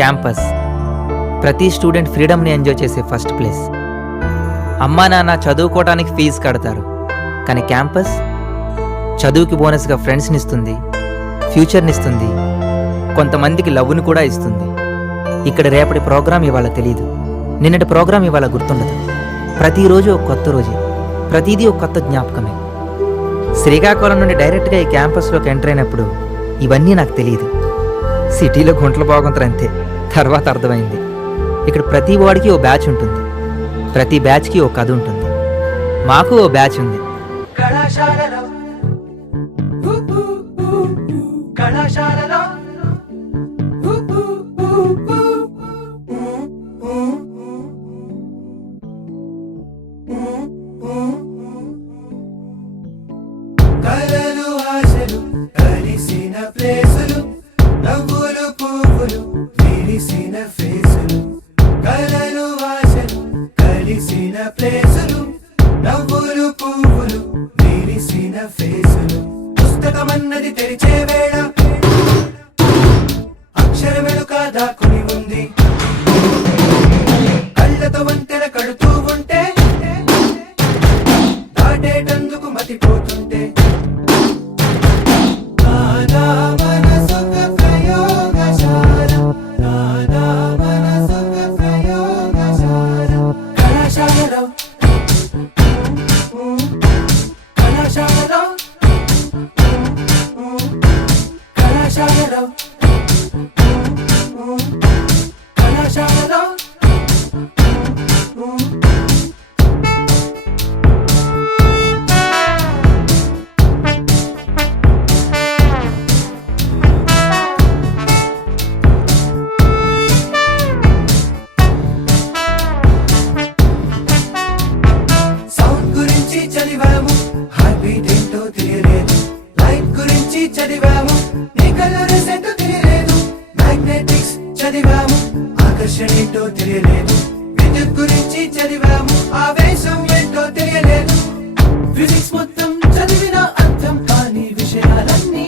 Campus ప్రతి student ఫ్రీడమ్ని enjoy చేసే first place. అమ్మా నాన్న చదువుకోవడానికి ఫీజు కడతారు, కానీ క్యాంపస్ చదువుకి బోనస్గా ఫ్రెండ్స్ని ఇస్తుంది, ఫ్యూచర్ని ఇస్తుంది, కొంతమందికి లవ్ని కూడా ఇస్తుంది. ఇక్కడ రేపటి ప్రోగ్రాం ఇవాళ తెలీదు, నిన్నటి ప్రోగ్రాం ఇవాళ గుర్తుండదు. ప్రతిరోజు ఒక కొత్త రోజే, ప్రతిదీ ఒక కొత్త జ్ఞాపకమే. శ్రీకాకుళం నుండి డైరెక్ట్గా ఈ క్యాంపస్లోకి ఎంటర్ అయినప్పుడు ఇవన్నీ నాకు తెలియదు. సిటీలో గుంటలు బాగుంటారు అంతే, తర్వాత అర్థమైంది. ఇక్కడ ప్రతి వాడికి ఓ బ్యాచ్ ఉంటుంది, ప్రతి బ్యాచ్కి ఓ కథ ఉంటుంది. మాకు ఓ బ్యాచ్ ఉంది. కలలు ఆశలు కలిసిన ప్లేసులు, నవ్వులు పువ్వులు విరిసిన ఫేసులు. కలలు ఆశలు కలిసిన ప్లేసులు, నవ్వులు పువ్వులు విరిసిన ఫేసులు. పుస్తకమన్నది తెరిచే వేళ అక్షరం వెనుక దాక్కుని ఉంది. కళ్ళతో వంతెన కడుతూ ఉంటే దాటేటందుకు మతిపోతుంటే. నానా మనసొక ప్రయోగశాల, నానా మనసొక ప్రయోగశాల. కళాశాలలో కళాశాలలో కళాశాలలో కళాశాలలో. సౌండ్ గురించి చదివాము, హార్ట్ బీట్ ఏంటో తెలియలేదు. లైట్ గురించి చదివాము, నీ కళ్ళు రిసెంట్ తెలియలేదు. మ్యాగ్నెటిక్స్ చదివాము, ఆకర్షణ ఏంటో తెలియలేదు. విద్యుత్ గురించి చదివాము, ఆవేశం ఏంటో తెలియలేదు. ఫిజిక్స్ మొత్తం చదివిన అర్థం కాని విషయాలన్నీ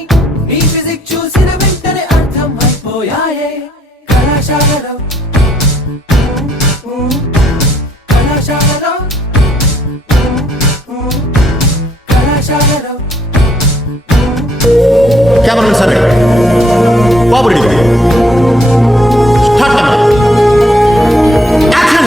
నీ ఫిజిక్స్ చూసిన వెంటనే అర్థం అయిపోయాయే. కళాశాలలో కళాశాలలో కళాశాలలో. कैमरामैन सर बाबू रेडी स्टार्ट कैमरा एक्शन.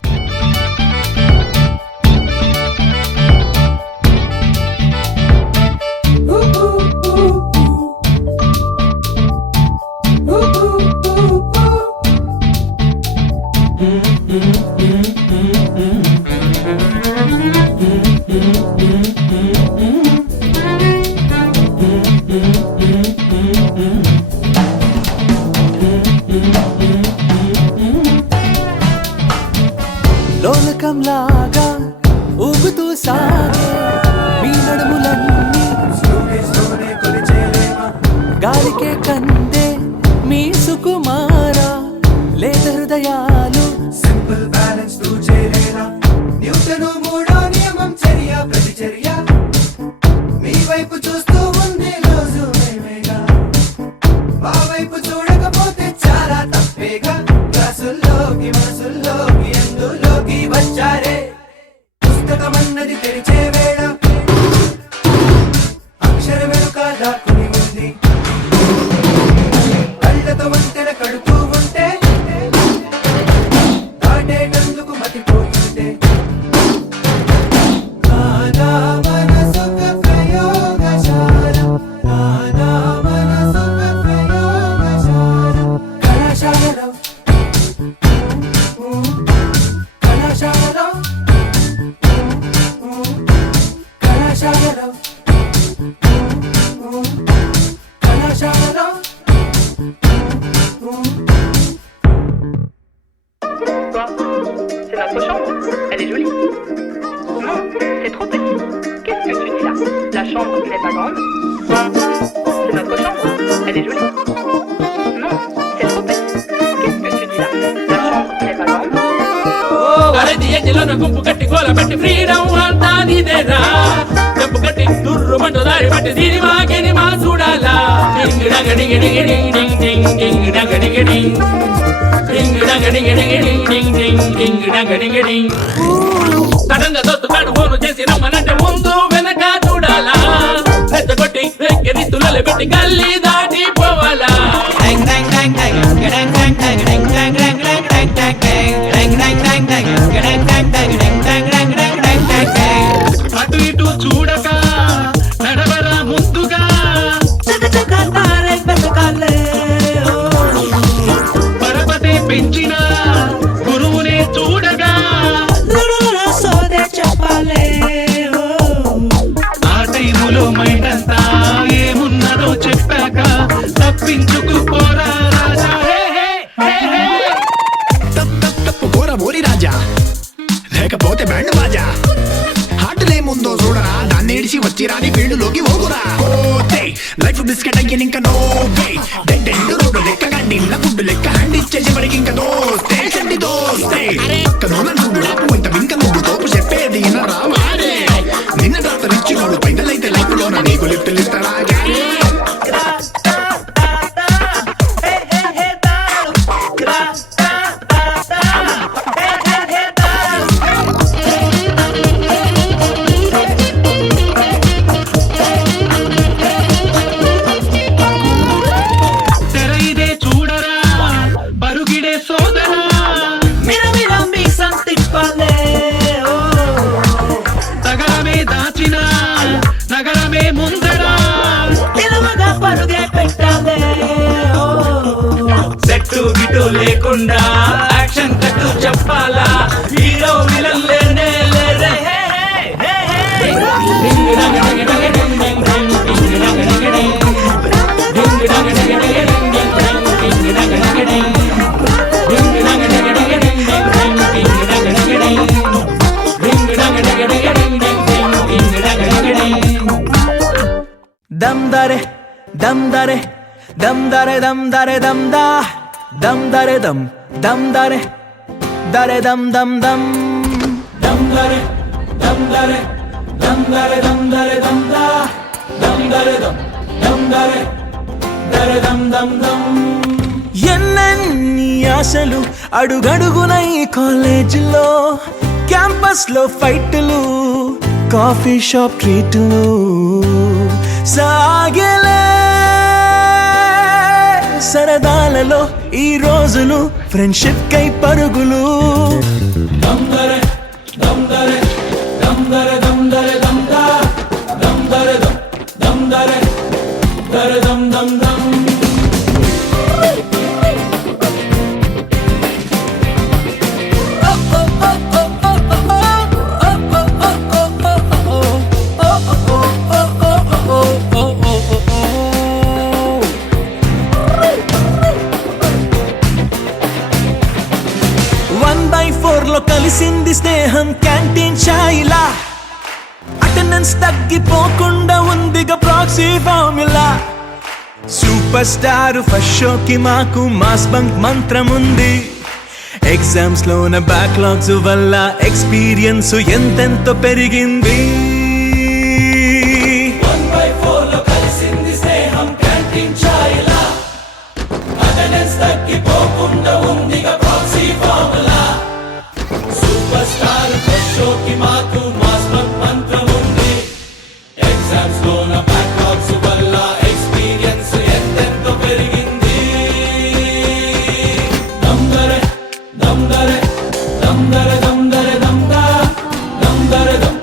లోలకంలాగా ఊగుతూ సాగే మీ నడుములన్నీ గాలికే కందే మీ సుకుమార లేత హృదయాలు. సింపుల్ బ్యాలెన్స్ తూ చేరేలా న్యూటను మూడో నియమం చర్య ప్రతిచర్య. మీ వైపు చూస్తూ ఉంది రోజు మేమేగా, మా వైపు చూడకపోతే చాలా తప్పేగా. క్లాసుల్లోకి మనసుల్లోకి ఎందులోకి వచ్చారే. పుస్తకమన్నది తెరిచే వేళ అక్షరం వెనుక దాక్కుని ఉంది. కళ్ళతో వంతెన కడుతూ ఉంటే దాటేటందుకు మతిపోతుంటే. నానా మనసొక ప్రయోగశాల, నానా మనసొక ప్రయోగశాల. కళాశాలలో కళాశాలలో కళాశాలలో కళాశాలలో. Quoi? C'est notre chambre. Elle est jolie. Non, c'est trop petit. Qu'est-ce que tu dis là? La chambre n'est pas grande. C'est notre chambre. Elle est jolie. Non, c'est trop petit. Qu'est-ce que tu dis là? La chambre n'est pas grande. గుంపు కట్టి గోల పెట్టి freedom అంతా నీదేరా. చెప్పు కట్టి దుర్రు మంట దారి పట్టి సినిమా చూడాలా. ding dang ding ding. Ding dang ding ding ding ding ding ding dang ding ding. సడన్గా దొత్తుతాడు ఫోను చేసి రమ్మనంటే ముందు వెనక చూడాలా రెచ్చగొట్టి రెక్కెరిత్తులలో పెట్టి గల్లీ దాటి పోవాలా అటు ఇటు చూడక నడవరా ముందుగా పరపతే పెంచిన గురువునే చూడగా ఆ టైములో మైండంతా ఏమున్నదో చెప్పాక తప్పించుకుపోరా రాజా హే హే హే హే. తప్పు కూర ఊరి రాజా లేకపోతే బ్యాండ్ బాజా హార్ట్లేముందో చూడరా దాన్ని ఏడిసి వచ్చి రాని ఫీల్డ్లోకి ఓగురా లైఫ్ బిస్కెట్ అయ్యి ఇంకా no way dead end road లెక్క గండిల్ల గుడ్డు లెక్క హ్యాండ్ ఇచ్చేసి మరికి ఇంకా దోస్తే చండి దోస్తే నూనె నువ్వు రాపు ఇంత వింక నువ్వు తోపు చెప్పేది రావాడే నిన్న రాత్రి ఇచ్చి వాడు పైదలైతే లైఫ్ లోన నీకు లిఫ్ట్ ఇస్తారా తెర ఇదే చూడరా పరుగిడే సోదరా తగరమే దాచిన నగరమే ముందరా సెట్టు గిటు లేకుండా యాక్షన్ కట్టు చెప్పాలా హీరో విలన్ లేనే లేరే హే హే హే హే. డింగ్ డంగ్ డంగ్ డంగ్ డింగ్ డింగ్ డంగ్ డింగ్ డంగ్ డంగ్ డింగ్. డింగ్ డంగ్ డంగ్ డంగ్ డింగ్ డింగ్ డంగ్ డింగ్ డంగ్ డంగ్ డింగ్. డింగ్ డంగ్ డంగ్ డంగ్ డింగ్ డింగ్ డంగ్ డింగ్ డంగ్ డంగ్ డింగ్. డింగ్ డంగ్ డంగ్ డంగ్ డింగ్ డింగ్ డంగ్ డింగ్ డంగ్ డంగ్ డింగ్. దమ్ దరే దమ్ దరే దమ్ దరే దమ్ దరే దమ్ దా దమ్ దరే దమ్ దరే దమ్ దమ్ దమ్ దమ్ దరే దమ్ దరే దమ్ దరే దమ్ దరే దమ్ దా దమ్ దరే దమ్ దరే దమ్ దమ్ దమ్. ఎన్నెన్ని ఆశలు అడుగడుగున ఈ కాలేజీలో క్యాంపస్ లో ఫైట్లు కాఫీ షాప్ ట్రీట్లు సాగలే సరదాలలో ఈ రోజులు ఫ్రెండ్షిప్ కై పరుగులు దమ్ దరే దమ్ దరే దమ్ దరే దమ్ దరే దమ్ దా దమ్ దరే దమ్ దరే దమ్ దమ్ దమ్. లో కలిసింది స్నేహం క్యాంటీన్ ఛాయిలా అటెండెన్స్ తగ్గిపోకుండా ఉందిగా proxy formula super star first షోకి మాకు మాస్ బంక్ మంత్రం ఉంది ఎగ్జామ్స్ లోన బ్యాక్లాగ్స్ వల్ల ఎక్స్పీరియన్స్ ఎంతెంతో పెరిగింది 1/4 లో కలిసింది స్నేహం క్యాంటీన్ ఛాయిలా అటెండెన్స్ తగ్గిపోకుండా ఉందిగా proxy formula super star first షోకి మాకు మాస్ బంక్ మంత్రం ఉంది ఎగ్జామ్స్ లోన బ్యాక్లాగ్స్ వల్ల ఎక్స్పీరియన్స్ ఎంతెంతో పెరిగింది దమ్ దరే దమ్ దరే దమ్ దరే దమ్ దరే దమ్ దా దమ్ దరే dum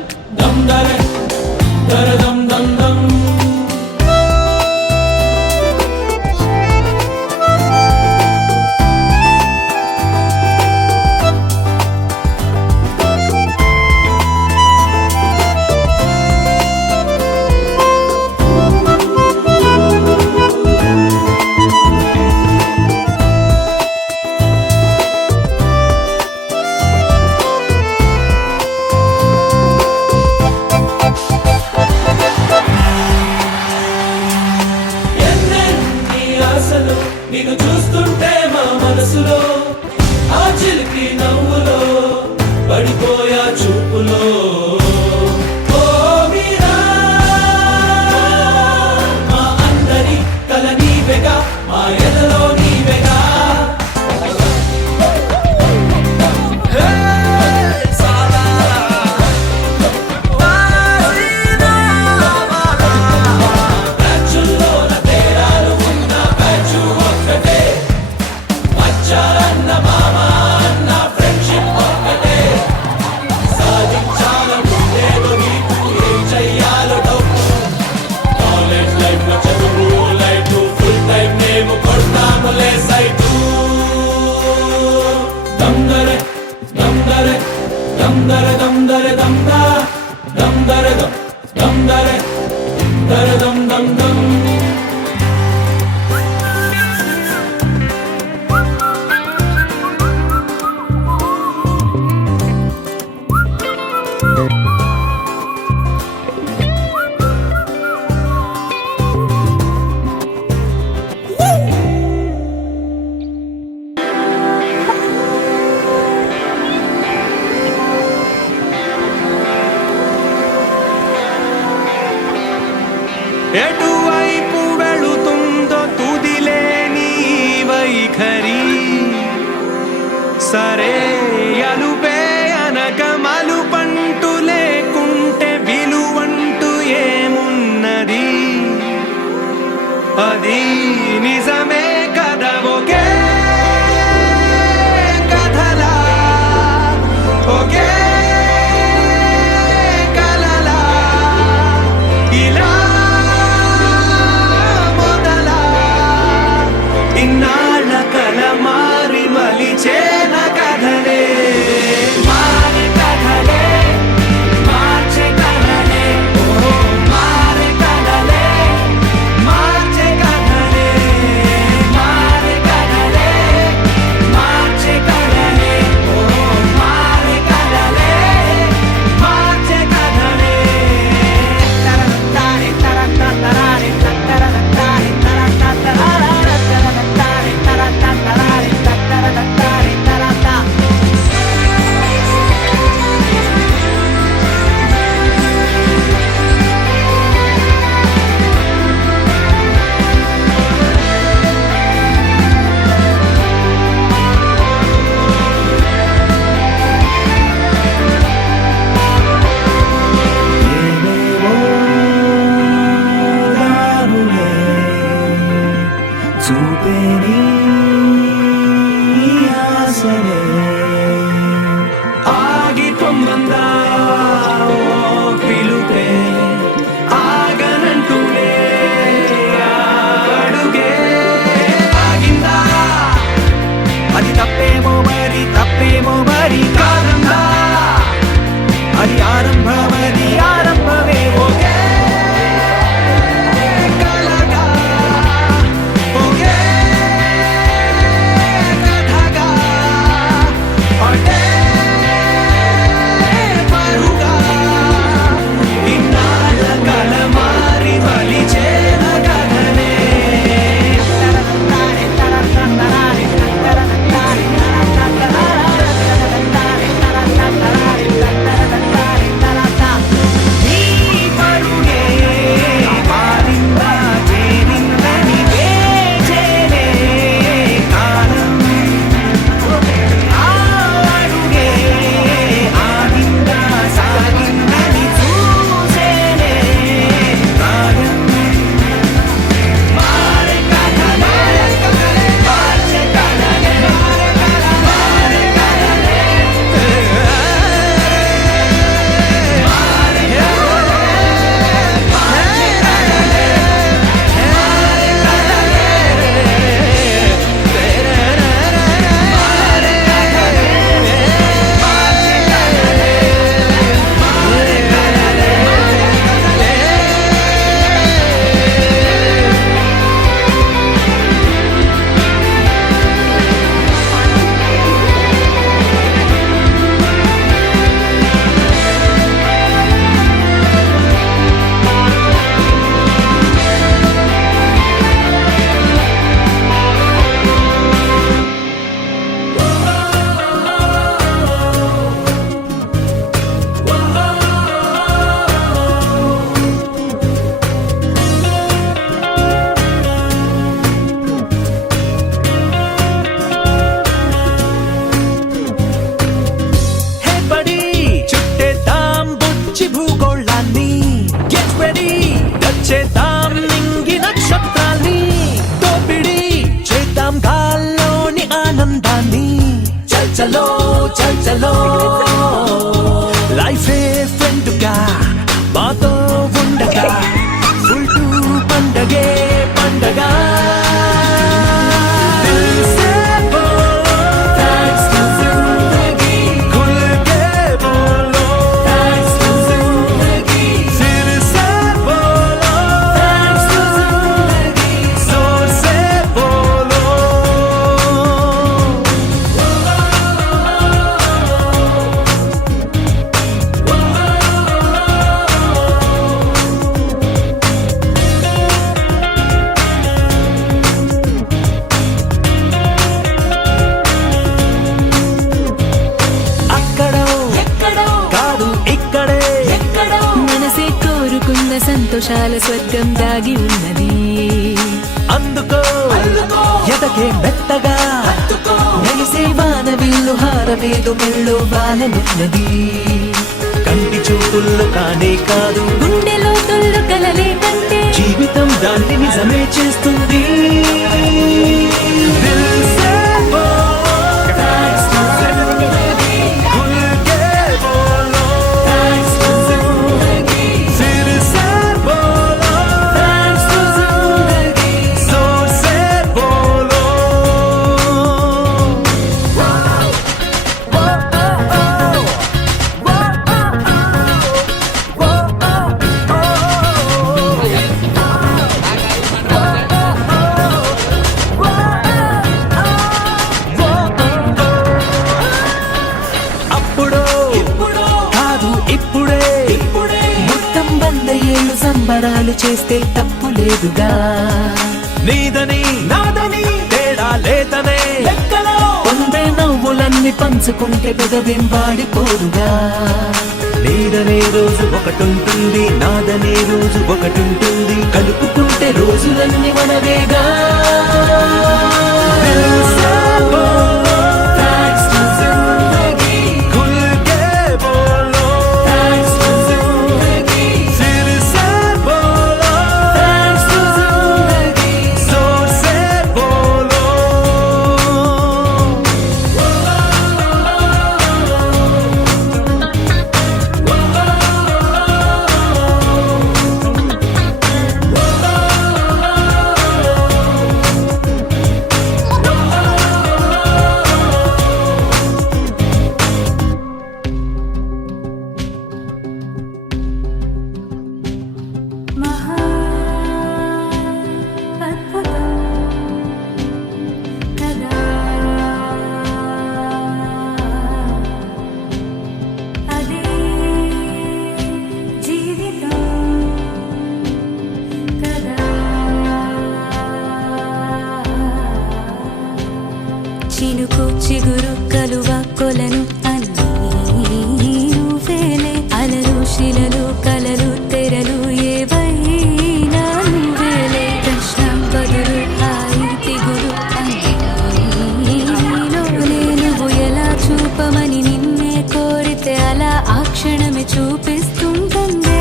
dum dare dare dum dum dum. ఎటువైపు వెళుతుందో తుదిలేని వైఖరి సరే అలుపే అనక మలుపంటూ లేకుంటే విలువంటూ ఏమున్నది అది నిజమే కదా ఒకే కథలా ఒకే కలలా ఇలా ఇన్నాళ్ళ కల మారి మలిచేన కథలే లోన సంతోషాల స్వర్గం దాగి ఉన్నది. అందుకో ఎదకే మెత్తగా మెరిసే వాన విల్లు హారమేదు మెళ్ళు వాననున్నది. కంటి చూపుల్లో కానే కాదు గుండెలో తొల్లు కలలే కంటే జీవితం దాన్ని నిజమే చేస్తుంది. దిల్ సే సంబరాలు చేస్తే తప్పు లేదుగా. నీదని నాదని తేడా లేదనే లెక్కలో పొందే నవ్వులన్నీ పంచుకుంటే పెదవేం వాడిపోదుగా. నీదనే రోజు ఒకటుంటుంది నాదనే రోజు ఒకటుంటుంది కలుపుకుంటే రోజులన్నీ మనవేగా. చినుకు చిగురు కలువ కొలను అన్నీ నువ్వేలే. అలలు శిలలు కలలు తెరలు ఏవైనా నువ్వేలే. ప్రశ్న బదులు హాయి తిగులు అన్నీ నువ్వు ఎలా చూపమని నిన్నే కోరితే అలా ఆ క్షణమే చూపిస్తుంటుందే.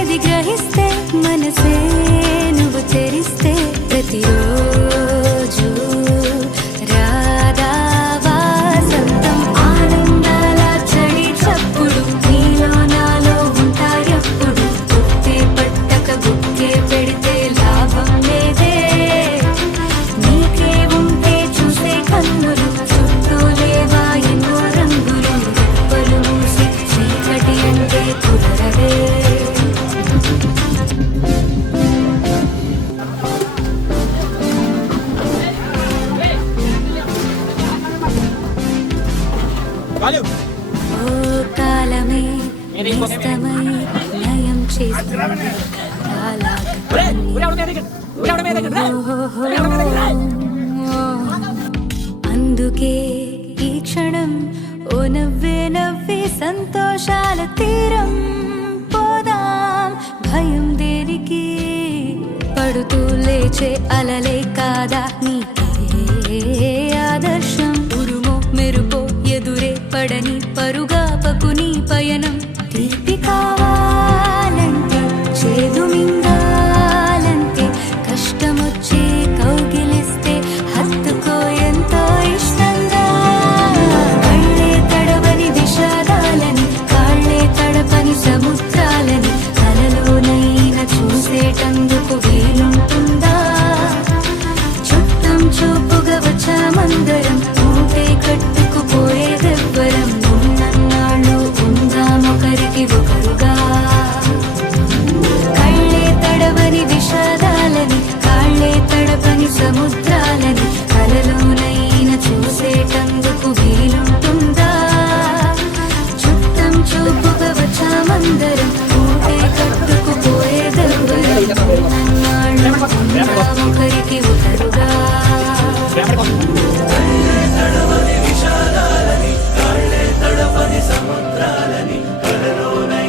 ఇది గ్రహిస్తే మనసే నువ్వు తెరిస్తే ప్రతిరోజు కాలమే నిస్తమై నయం చేస్తుంది. అందుకే ఈ క్షణం ఓ నవ్వే నవ్వే సంతోషాల తీరం పోదాం. భయం దేనికి పడుతూ లేచే అలలే కాదా నీకే ఆదర్శం. ఉరుమో మెరుపో ఎదురే పడని పరుగాపకు నీ పయనం. తీపి కావాలంటే చేదు మింగాలంటే కష్టమొచ్చే కౌగిలిస్తే హత్తుకో ఎంతో ఇష్టంగా. కళ్ళే తడవని విషాదాలని కాళ్ళే తడపని సముద్రాలని కలలోనైనా చూసేటందుకు వీలుంటుందా. చుట్టం చూపుగా వచ్చామందరం ఊటే కట్టుకుపోయేదెవ్వరం. ఉన్నన్నాళ్ళు ఉందామొకరికి ఒకరుగా. కళ్ళే తడవని విషాదాలని కాళ్ళే తడపని సముద్రాలని కలలోనైనా చూసేటందుకు వీలుంటుందా. చుట్టం చూపుగా వచ్చామందరం ఊటే కట్టుకుపోయేదెవ్వరం. ఉన్నన్నాళ్ళు ఉందామొకరికి ఒకరుగా. తడవని విషాదాలని కాళ్ళే తడపని సముద్రాలని కలలోనై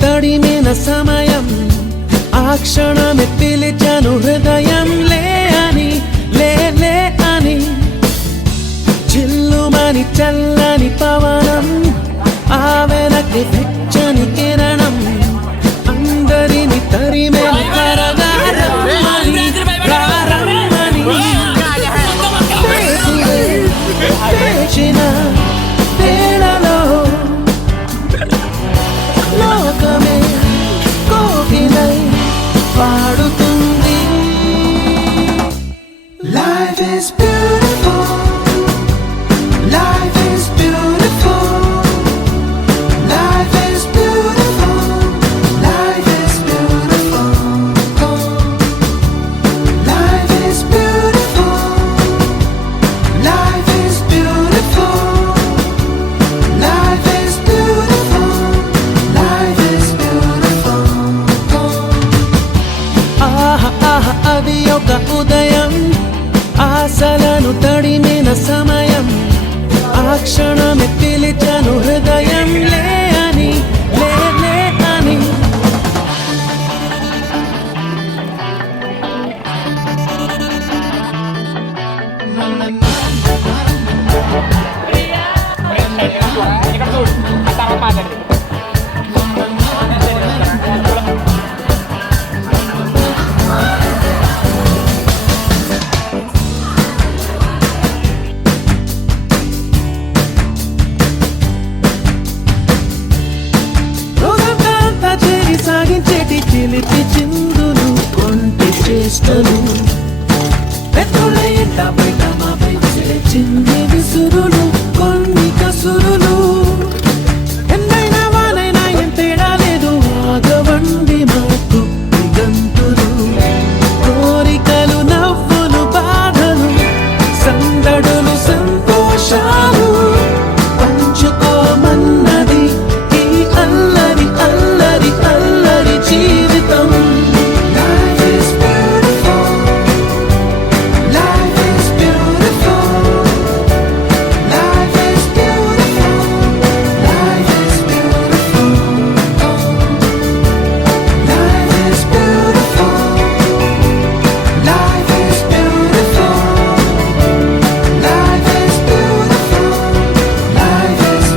తడిమిన సమయం ఆ క్షణమే పిలిచాను హృదయం లే అని లే లే అని చిల్లుమని చల్లని పవనం ఆ వెనక్కి వెచ్చని కిరణం అందరిని తరిమేని కరగారమ్మని రారమ్మని వేచిన వేళలో లోకమే కోకిలై పాడుతుంది. Life is beautiful. Life is beautiful. Life is beautiful. Life is beautiful. Life is beautiful. Life is beautiful. Life is beautiful. Life is beautiful. ఆహా ఆహా అది ఒక ఉదయం ఆశలను తడిమిన సమయం ఆ క్షణమే పిలిచాను హృదయం లే అని లే లే అని రోజంతా చేరి సాగించేటి చిలిపి చిందులు కొంటి చేష్టలు పెద్దోళ్ళ ఎంట బయట మాపై విసిరే చిన్ని విసురులు కొన్ని కసురులు ఎన్నైనా వానైనా ఏం తేడా లేదు ఆగవండి మాకు గంతులు కోరికలు నవ్వులు బాధలు సందడులు సంతోషాలు పంచుకోమన్నది ఈ అల్లరి అల్లరి అల్లరి జీవితం. Life is beautiful. Life is beautiful. Life is beautiful. Life is beautiful. Life is beautiful. Life is beautiful. Life is beautiful. Life is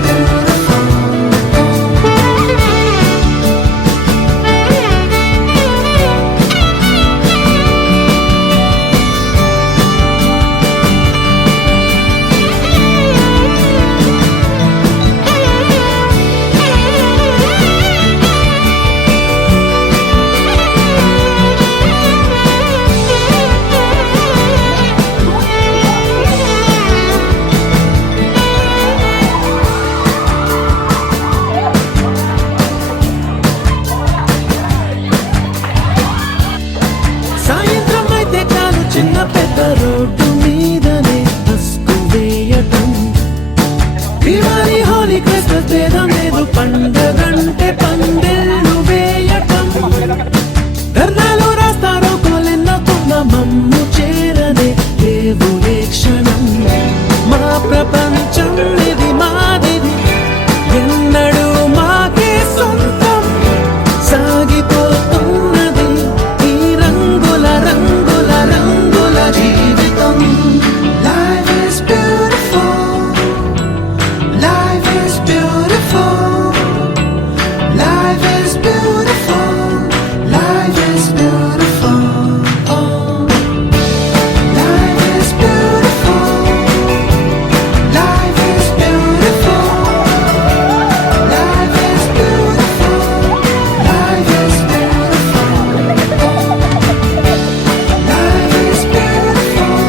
సాయంత్రం అయితే చాలు చిన్న పెద్ద రోడ్డు మీదనే బస్కు వేయటం దివాళీ హోలీ క్రిస్మస్ భేదం లేదు పండగంటే పందెళ్ళు వేయటం ధర్నాలు రాస్తారో కోలెన్నకున్న మమ్ము చేరనే లేవు ఏ క్షణం మా ప్రపంచం ఇది మాదిది ఎన్నడూ మాకే సొంతం సాగిపోతున్నది ఈ రంగుల రంగుల రంగుల జీవితం. Life is beautiful. Life is beautiful. Life is beautiful. Life is beautiful. Life is beautiful. Life is beautiful. Life is beautiful. Life is beautiful.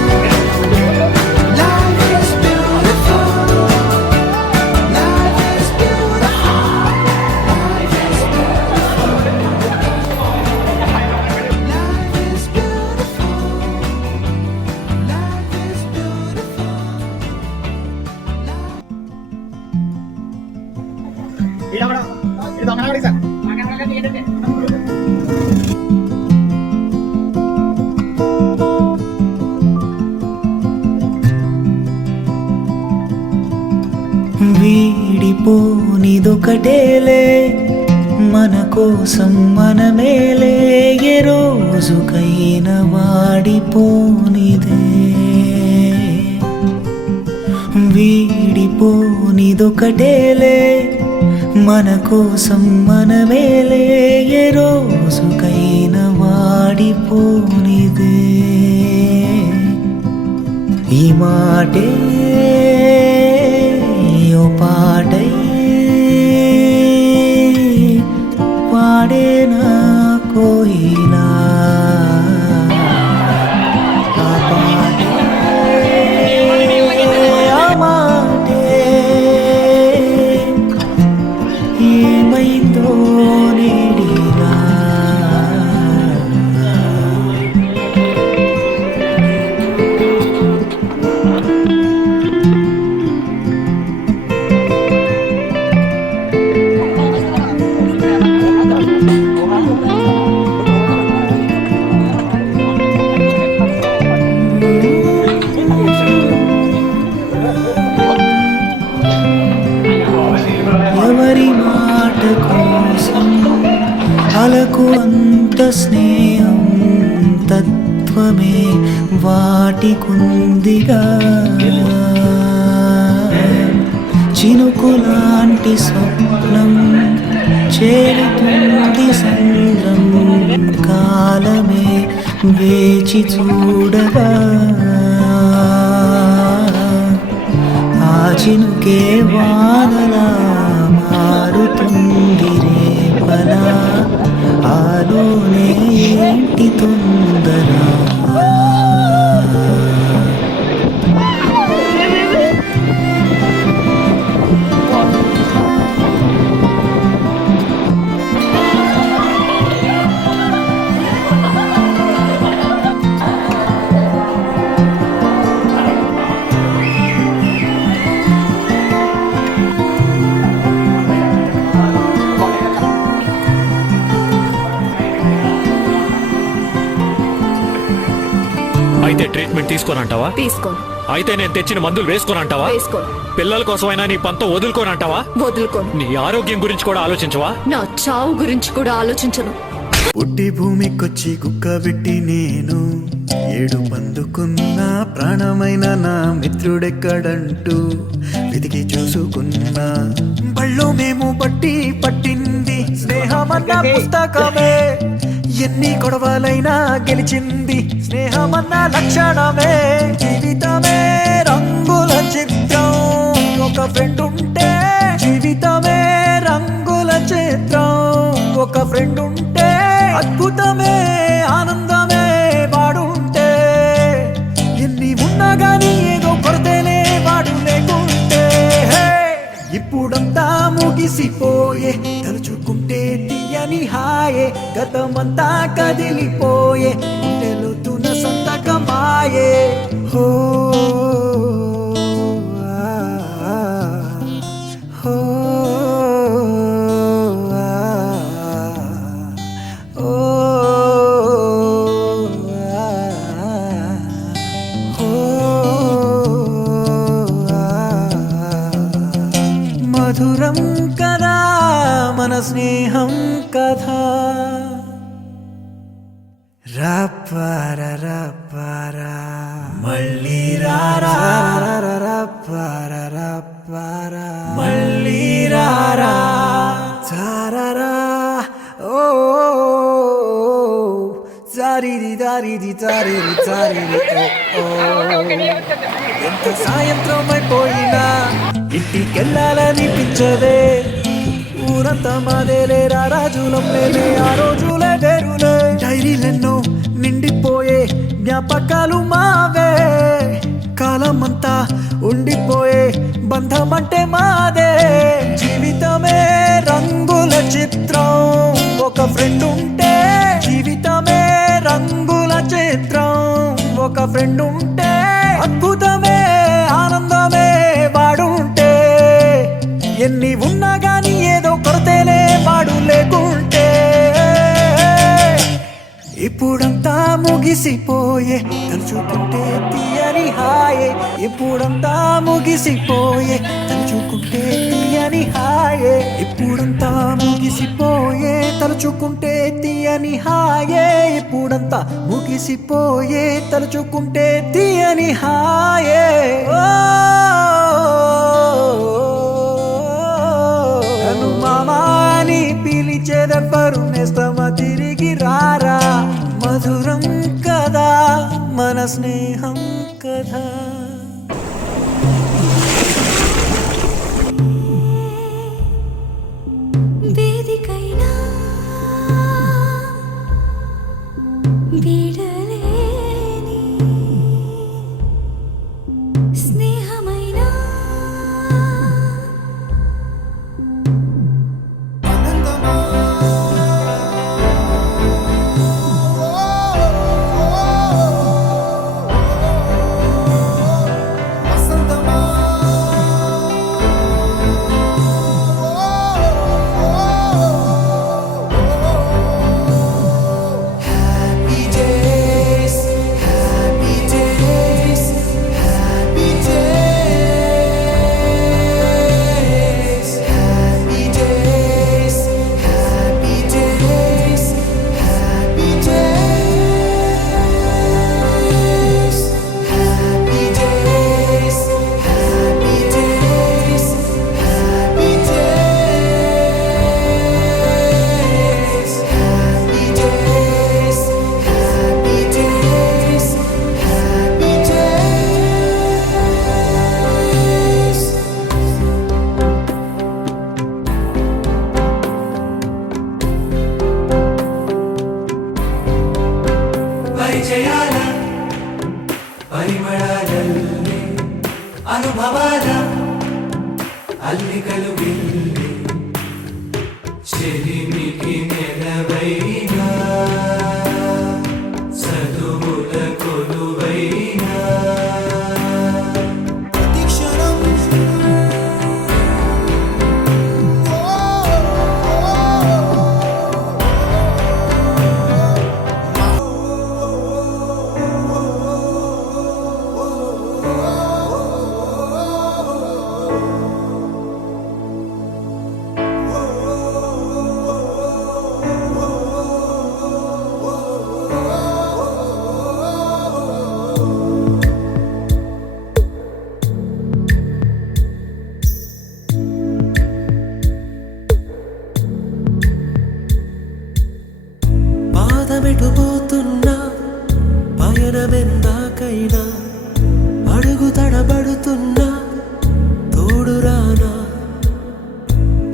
Life is beautiful. Life is beautiful. Life is beautiful. Life is వీడిపోనిదొకటేలే మన కోసం మనమేలే ఏ రోజుకైనా వాడిపోనిదే వీడిపోనిదొకటేలే మన కోసం మనమేలే ఏ రోజుకైనా వాడిపోనిదే ఈ మాటే ఓ పాటై పాడేనా కోయిలా ఆ పాటే ఆ మాటే ఏమైందో నేడిలా ఎవరి మాట కోసం అలకు అంత స్నేహం తత్వమే వాటికుందిగా చినుకులాంటి స్వప్నం చేరుతుంది సంద్రం కాలమే వేచి చూడగా ఆ చినుకే వానలా మారుతుంది రేపలా ఆలోనే ఏంటి తొందర అయితే ట్రీట్మెంట్ తీసుకోనంటావా? తీసుకోను. అయితే నేను తెచ్చిన మందులు వేసుకోనంటావా? వేసుకోను. పిల్లల కోసమైనా నీ పంతం వదులుకోనంటావా? వదులుకోను. నీ ఆరోగ్యం గురించి కూడా ఆలోచించవా? నా చావు గురించి కూడా ఆలోచించను. పుట్టి భూమికొచ్చి కుక్క పెట్టి నేను ఏడు పందుకున్నా ప్రాణమైన నా మిత్రుడెక్కడంటూ వెతికి చూసుకున్నా బళ్ళో మేము పట్టింది స్నేహమన్న పుస్తకమే ఎన్ని గొడవలైనా గెలిచింది స్నేహమన్న లక్షణమే జీవితమే రంగుల చిత్రం ఒక ఫ్రెండ్ ఉంటే జీవితమే రంగుల చిత్రం ఒక ఫ్రెండ్ ఉంటే అద్భుతమే ఆనందమే వాడుంటే ఎన్ని ఉన్నా గానీ ఏదో కొరతేనే వాడు లేకుంటే ఇప్పుడంతా ముగిసిపోయే తలుచుకుంటే తీయని హాయే గతమంతా కదిలిపోయే తెలుతున్న సంతకమాయే హో మధురం కదా మన స్నేహం కథ రప్పర రప్పర మళ్ళీ రారా రప్పర రప్పర మళ్ళీ రారా చారరా ఓ జారిది దారిది చారిది చారిది ఓ ఎంత సాయంత్రం అయిపోయినా ఇంటికెళ్ళాలనిపించదే ఊరంతా మాదేలేరా రాజులం మేలే ఆ రోజులే వేరులే డైరీలెన్నో నిండిపోయే జ్ఞాపకాలు మావే కాలమంతా ఉండిపోయే బంధం అంటే మాదే జీవితమే రంగుల చిత్రం ఒక ఫ్రెండ్ ఉంటే జీవితమే రంగుల చిత్రం ఒక ఫ్రెండ్ ఉంటే అద్భుతమే ఆనందమే వాడుంటే ఎన్ని ఉన్నా గానీ ఏదో కొరతేనే వాడు లేకుంటే ఇప్పుడంతా ముగిసిపోయే తలుచుకుంటే తీయని హాయే ఇప్పుడంతా ముగిసిపోయే తలుచుకుంటే తీయని తీయని హాయే ఇప్పుడంతా ముగిసిపోయే తలుచుకుంటే తీయని హాయే ఇప్పుడంతా ముగిసిపోయే తలుచుకుంటే తీయని హాయే నన్ను మామాని పిలిచేదెవ్వరు నేస్తమ తిరిగి రారా మధురం కదా మన స్నేహం కదా వేదికైనా వీడలేని స్నేహమైనా పరిచయాల పరిమళాలల్లే అనుభవాల అల్లికలు గిల్లి చెలిమికి నెలవైనా చదువుల కొలువైనా పాదమెటుపోతున్నా పయనమెందాకైనా అడుగు తడబడుతున్నా తోడురానా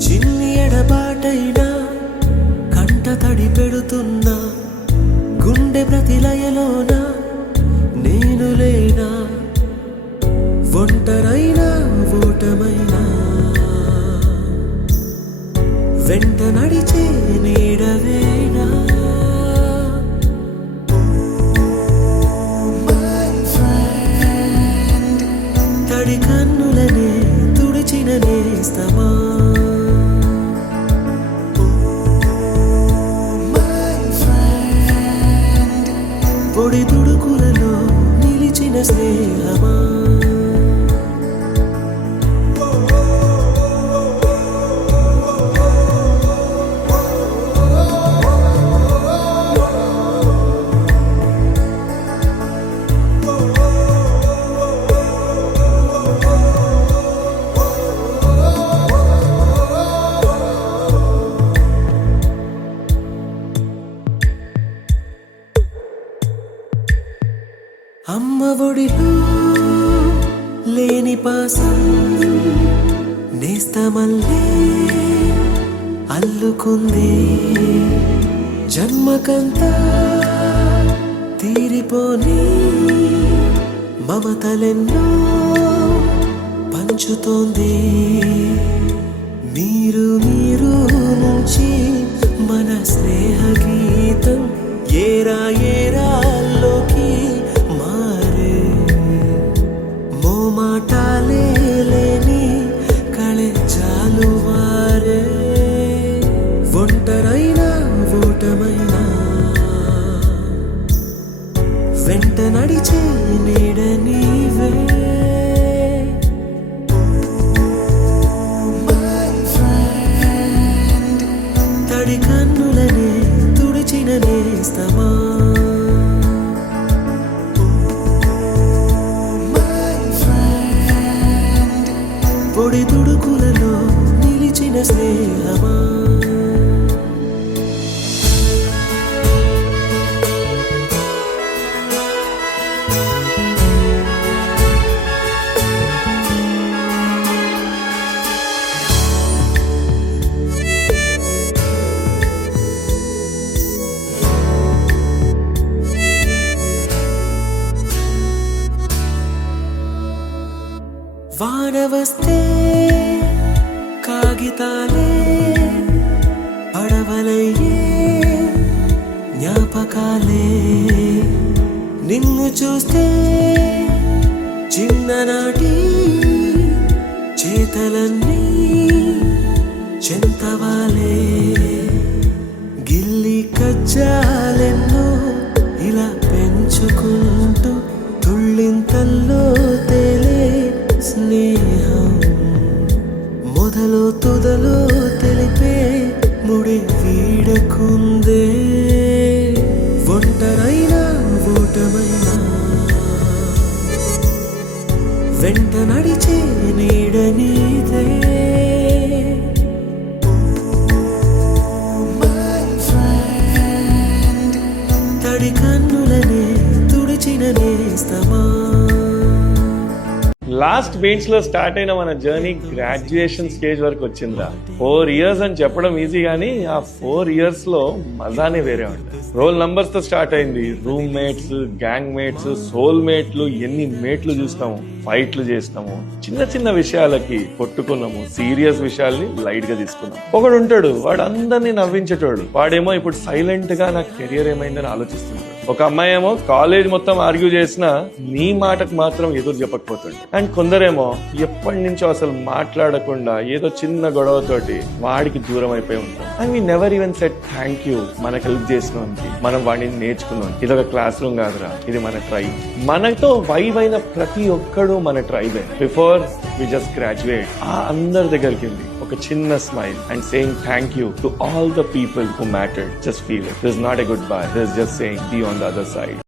చిన్ని ఎడబాటైనా కంట తడి పెడుతున్నా గుండె ప్రతిలయలోన నేను లేనా ఒంటరైనా ఓటమైనా వెంట నడిచే నీడవేనా తడి కన్నులనే తుడిచిన నేస్తమా పొడి తుడుకులలో నిలిచిన స్నేహమా అమ్మ ఒడిలో లేని పాసం నేస్తమల్లే అల్లుకుంది జన్మకంతా తీరిపోని మమతలెన్నో పంచుతోంది మీరు నుంచి మన స్నేహ గీతం ఏరా ఏరాల్లోకి మారే మోమాటాలే లేని కళెజాలు వారే ఒంటరైనా ఓటమైనా వెంట నడిచే నీడ నీవే వాన వస్తే కాగితాలే పడవలయ్యే జ్ఞాపకాలే నిన్ను చూస్తే చిన్ననాటి చేతలన్నీ చెంతవాలే గిల్లి కజ్జాలెన్నో ఇలా పెంచుకుంటూ తుళ్ళింతల్లో తేలే స్నేహం మొదలు తుదలో తెలిపే ముడి వీడకుందే ఒంటరైనా ఓటమైనా వెంట నడిచే నీడ నీదే తడి కన్నులనే తుడిచిన నేస్తమా. లాస్ట్ బెంచ్ లో స్టార్ట్ అయిన మన జర్నీ గ్రాడ్యుయేషన్ స్టేజ్ వరకు వచ్చిందా. 4 years అని చెప్పడం ఈజీ కానీ ఆ 4 years లో మజానే వేరే ఉంటుంది. రోల్ నంబర్స్ తో స్టార్ట్ అయింది. Roommates, gang mates, soul మేట్లు, ఎన్ని మేట్లు చూస్తాము, ఫైట్లు చేస్తాము, చిన్న చిన్న విషయాలకి కొట్టుకున్నాము, సీరియస్ విషయాల్ని లైట్ గా తీసుకున్నాము. ఒకడు ఉంటాడు, వాడు అందరినీ నవ్వించేటోడు. వాడేమో ఇప్పుడు సైలెంట్ గా నాకు కెరియర్ ఏమైందని ఆలోచిస్తున్నాడు. ఒక అమ్మాయి ఏమో కాలేజ్ మొత్తం ఆర్గ్యూ చేసినా నీ మాటకు మాత్రం ఎదురు చెప్పకపోతుంది. అండ్ కొందరేమో ఎప్పటి నుంచో అసలు మాట్లాడకుండా ఏదో చిన్న గొడవతోటి వాడికి దూరం అయిపోయి ఉంటాం. And we never even set thank you మనకు హెల్ప్ చేసినందుకు, మనం వాడిని నేర్చుకున్నాం. ఇది ఒక క్లాస్ రూమ్ కాదురా, ఇది మన ట్రైబ్. మనతో వైబ్ అయిన ప్రతి ఒక్కడు మన ట్రైబే. బిఫోర్ వి జస్ట్ గ్రాడ్యుయేట్ ఆ అందరి దగ్గరికి వెళ్ళి ఒక చిన్న smile and saying thank you to all the people who mattered. Just feel it. This is not a good bye, this is just saying be on the other side.